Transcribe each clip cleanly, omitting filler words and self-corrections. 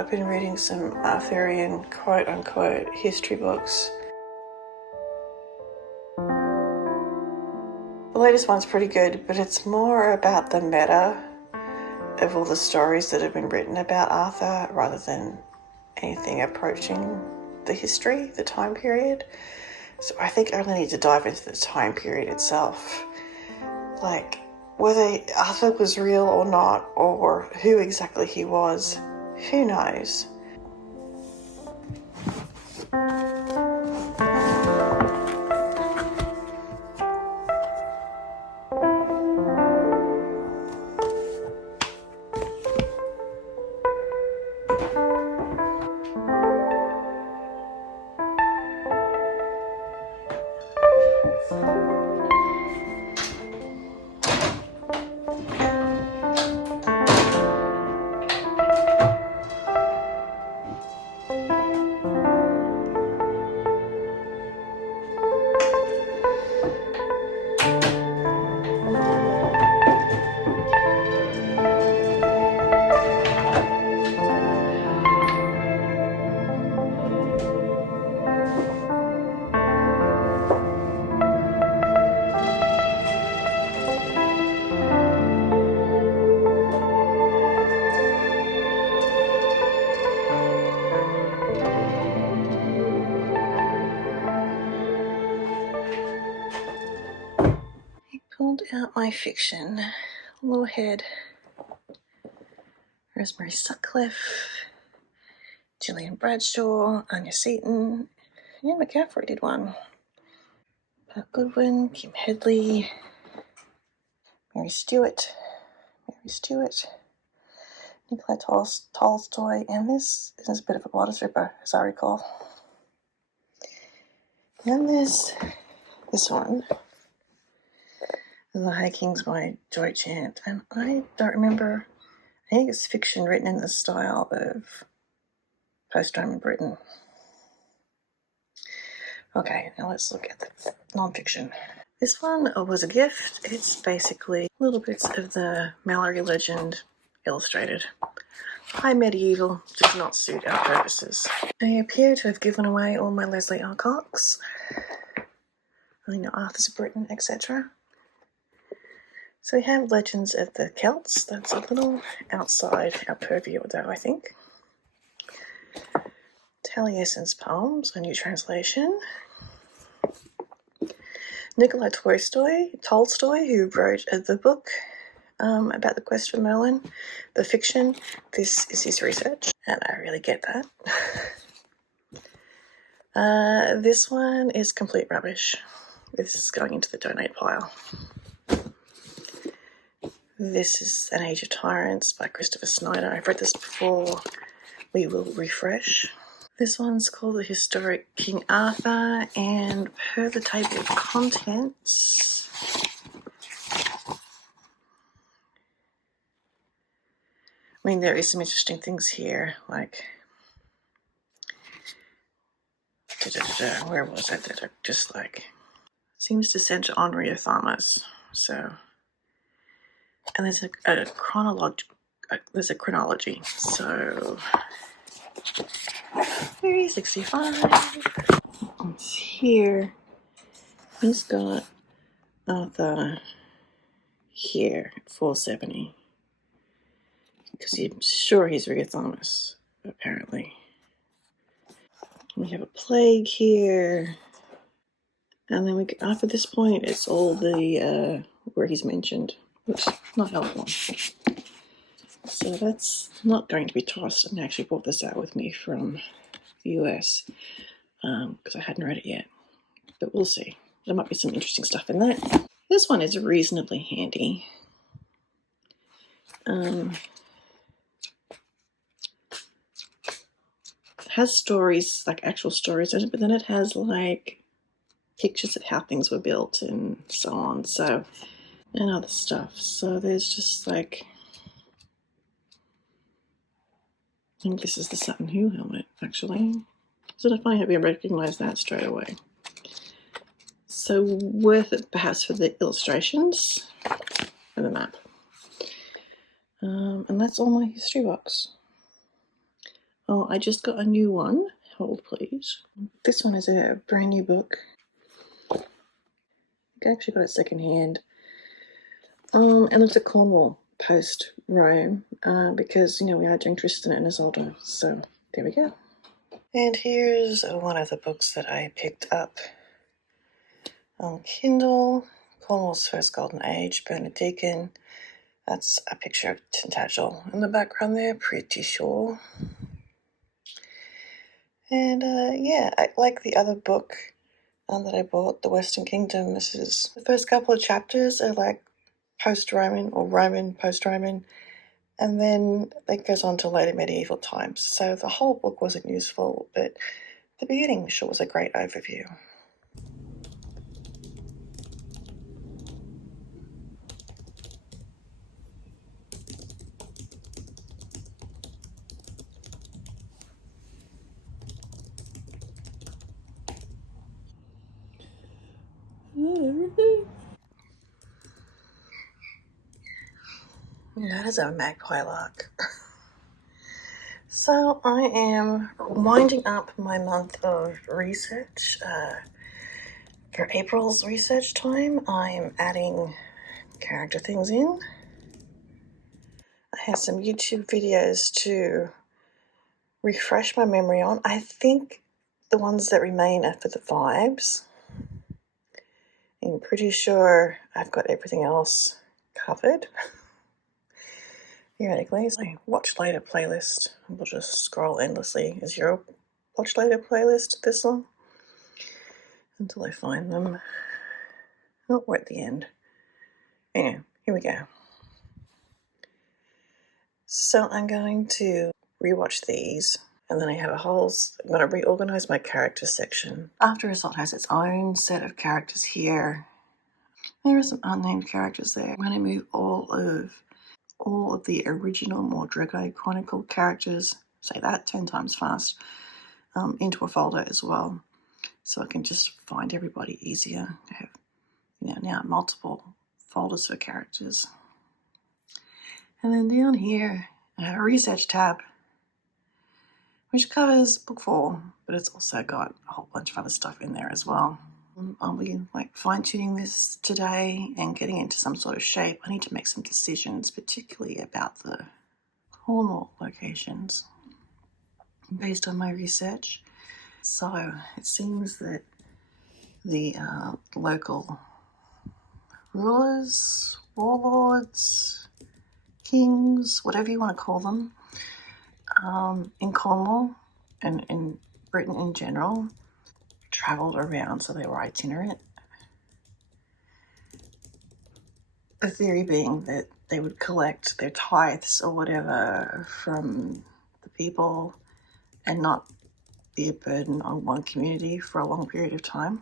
I've been reading some Arthurian quote-unquote history books. The latest one's pretty good, but it's more about the meta of all the stories that have been written about Arthur rather than anything approaching the history, the time period. So I think I really need to dive into the time period itself. Like, whether Arthur was real or not, or who exactly he was, who knows? Pulled out my fiction. Lawhead, Rosemary Sutcliffe, Gillian Bradshaw, Anya Seton, and McCaffrey did one. Pat Goodwin, Kim Hedley, Mary Stewart, Nikolai Tolstoy, and this is a bit of a bodice ripper, as I recall. And then there's this one, The High Kings by Joy Chant, and I don't remember. I think it's fiction written in the style of post-Roman Britain. Okay, now let's look at the non-fiction. This one was a gift. It's basically little bits of the Mallory legend illustrated. High medieval does not suit our purposes. I appear to have given away all my Leslie Alcox. I know Arthur's of Britain, etc. So we have Legends of the Celts. That's a little outside our purview, though, I think. Taliesin's Poems, a new translation. Nikolai Tolstoy, who wrote the book about the quest for Merlin, the fiction. This is his research, and I really get that. This one is complete rubbish. This is going into the donate pile. This is An Age of Tyrants by Christopher Snyder. I've read this before. We will refresh. This one's called The Historic King Arthur, and per the table of contents, I mean, there is some interesting things here, like, where was it that are just like, seems to center on Rheothamas, so, and there's a chronology, so, 365, it's here, he's got Arthur here at 470, because I'm sure he's Rheothamas, apparently. We have a plague here, and then after this point, it's all the where he's mentioned. Oops, not helpful. So that's not going to be tossed. I actually brought this out with me from the US because I hadn't read it yet, but we'll see. There might be some interesting stuff in that. This one is reasonably handy. It has stories, like actual stories in it, but then it has like pictures of how things were built and so on, so, and other stuff. So there's just like, I think this is the Sutton Hoo helmet, actually. Isn't it funny how we recognize that straight away? So worth it perhaps for the illustrations and the map. And that's all my history books. I just got a new one. Hold please. This one is a brand new book. I actually got it secondhand. And it's a Cornwall post Rome because, we are doing Tristan and Isolde. So there we go. And here's one of the books that I picked up on Kindle. Cornwall's First Golden Age, Bernard Deacon. That's a picture of Tintagel in the background there, pretty sure. And yeah, I like the other book that I bought, The Western Kingdom. This is the first couple of chapters are like post-Roman or Roman post-Roman, and then it goes on to later medieval times. So the whole book wasn't useful, but the beginning sure was a great overview. That is a magpie lark. So I am winding up my month of research. For April's research time, I am adding character things in. I have some YouTube videos to refresh my memory on. I think the ones that remain are for the vibes. I'm pretty sure I've got everything else covered. Theoretically, it's my watch later playlist. We'll just scroll endlessly. Is your watch later playlist this long? Until I find them. Oh, we're at the end. Yeah, here we go. So I'm going to rewatch these, and then I have I'm going to reorganize my character section. After Assault has its own set of characters here. There are some unnamed characters there. I'm going to move all of the original Mordrago Chronicle characters, say that 10 times fast, into a folder as well, so I can just find everybody easier. I have now multiple folders for characters. And then down here I have a research tab which covers book 4, but it's also got a whole bunch of other stuff in there as well. I'll be fine-tuning this today and getting into some sort of shape. I need to make some decisions, particularly about the Cornwall locations based on my research. So it seems that the local rulers, warlords, kings, whatever you want to call them, in Cornwall and in Britain in general, travelled around, so they were itinerant. The theory being that they would collect their tithes or whatever from the people and not be a burden on one community for a long period of time.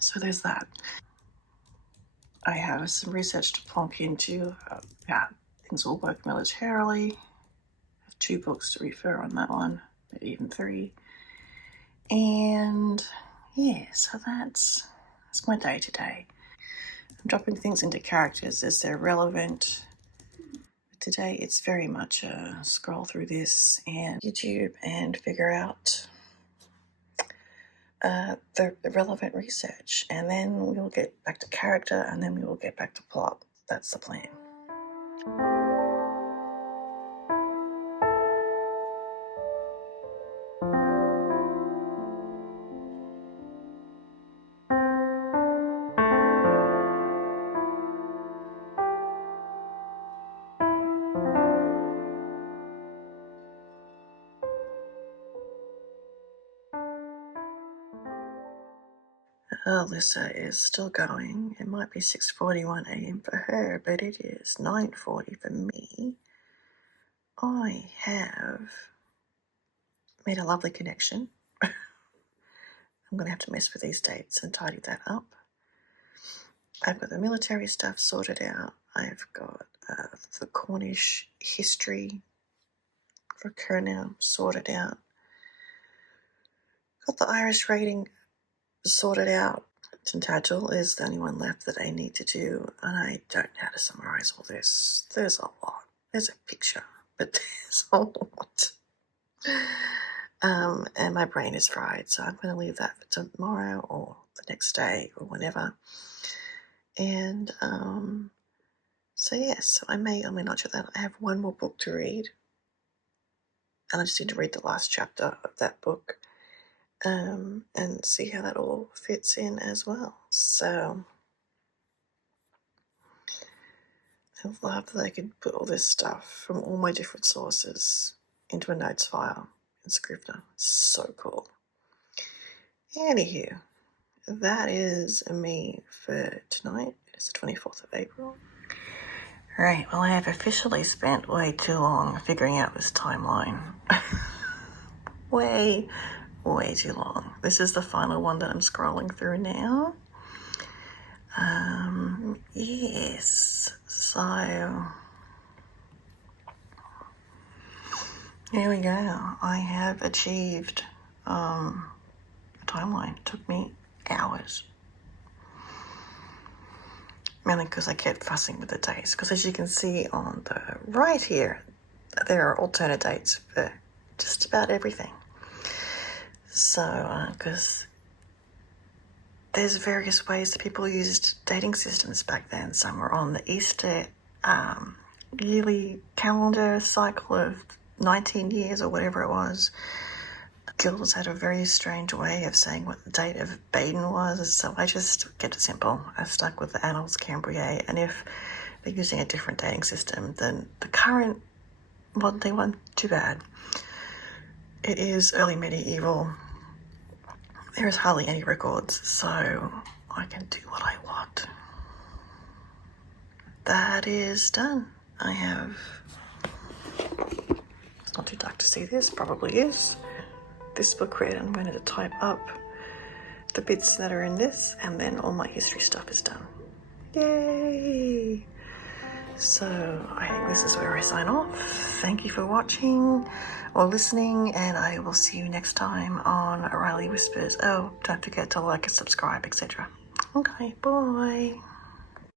So there's that. I have some research to plonk into about things will work militarily. I have 2 books to refer on that one, maybe even 3. And yeah, so that's my day today. I'm dropping things into characters as they're relevant. Today it's very much a scroll through this and YouTube and figure out the relevant research, and then we will get back to character, and then we will get back to plot. That's the plan. Alyssa is still going. It might be 6:41 a.m. for her, but it is 9:40 for me. I have made a lovely connection. I'm going to have to mess with these dates and tidy that up. I've got the military stuff sorted out. I've got the Cornish history for Cornwall sorted out. Got the Irish rating sorted out. Tintagel is the only one left that I need to do, and I don't know how to summarize all this. There's a lot. There's a picture, but there's a lot. And my brain is fried, so I'm going to leave that for tomorrow or the next day or whenever. And so yes, I may or may not do that. I have one more book to read, and I just need to read the last chapter of that book, and see how that all fits in as well. So I love that I can put all this stuff from all my different sources into a notes file in Scrivener. So cool. Anywho, that is me for tonight. It's the 24th of April. Right, well, I have officially spent way too long figuring out this timeline. way too long. This is the final one that I'm scrolling through now. Yes, so here we go. I have achieved a timeline. It took me hours. Mainly because I kept fussing with the dates. Because as you can see on the right here, there are alternate dates for just about everything. So, because there's various ways that people used dating systems back then. Some were on the Easter yearly calendar cycle of 19 years or whatever it was. Guilds had a very strange way of saying what the date of Baden was, so I just kept it simple. I stuck with the Annals Cambriae, and if they're using a different dating system than the current modern day one, too bad. It is early medieval. There is hardly any records, so I can do what I want. That is done. I have... It's not too dark to see this, probably is. This book read, I'm going to type up the bits that are in this, and then all my history stuff is done. Yay! So I think this is where I sign off. Thank you for watching or listening, and I will see you next time on Riley Whispers. Oh, don't forget to like and subscribe, etc. Okay, bye.